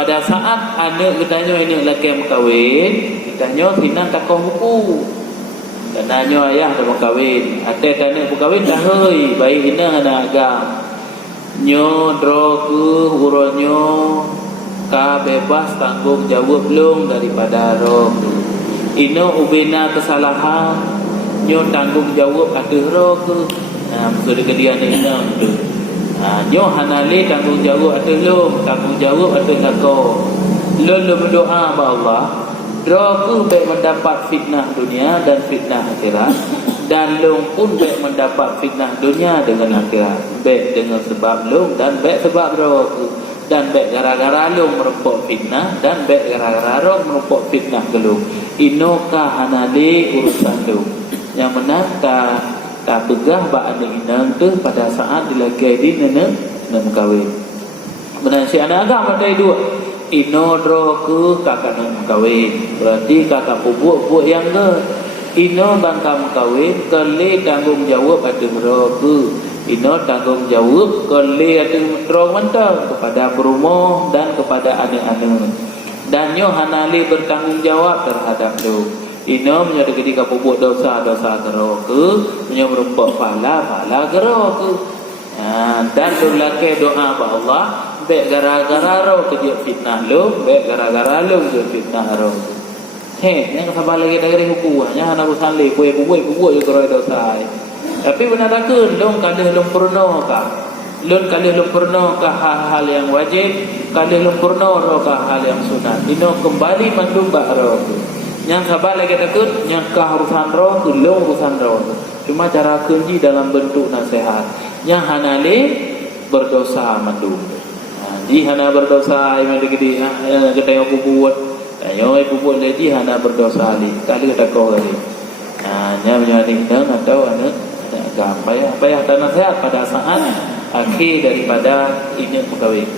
Pada saat anak bertanya ini lelaki yang berkahwin, bertanya sinan takah buku. Dan nanya ayah dah berkahwin. Atas anak berkahwin dah hei, baik ini anak agam. Nyo dro ke uronyo ka bebas tanggung jawab belum daripada roh. Ino ubina kesalahan, nyo tanggung jawab ada roh ke. Maksud dia ni tu. Nyo hanali tanggung jawab ada belum, tanggung jawab ada takau. Lu berdoa ba Allah, doa ku baik mendapat fitnah dunia dan fitnah akhirat, dan lu pun baik mendapat fitnah dunia dengan akhirat, baik dengan sebab lu dan baik sebab doa ku, dan baik gara-gara lu merepok fitnah, dan baik gara-gara lu merepok fitnah ke lu. Inoka hanali urusan lu yang menata tak pegah ba anak inang tu pada saat dilagi di nenek kahwin. Benar si anak agam ada dua. Ino dro ke kakak nak kahwin. Berarti kakak pupuk yang ke. Ino bangkam kahwin kele tanggung jawab ada dro ke. Ino tanggung jawab kele ada dro mentang kepada berumah dan kepada anak-anak. Dan nyo hanali bertanggung jawab terhadap lu. Ino menjadi ketika pupuk dosa-dosa gero ke, menjadi merempok pahala gero ke. Dan lu laki doa ba Allah, baik gara-gara roh ke dia fitnah lu, baik gara-gara lu dia fitnah roh. Yang sabar lagi dari hukumnya hana usali kue pupuk je gero dosa. Tapi benar takun long kali long purno ka. Long kali long purno ka hal-hal yang wajib, kali long purno roh ka hal yang sunat. Ino kembali mendumba roh. Yang sabar lagi takut, yang keharusan roh, kelong urusan roh. Cuma cara kunci dalam bentuk nasihat. Yang hanale berdosa mandu. Di hana berdosa, yang gede, kita yang buat. Yang buat lagi hana berdosa li. Kali kita kau lagi. Yang menjadi deng atau anak agam. Payah dan nasihat pada saat akhir daripada ini perkahwin.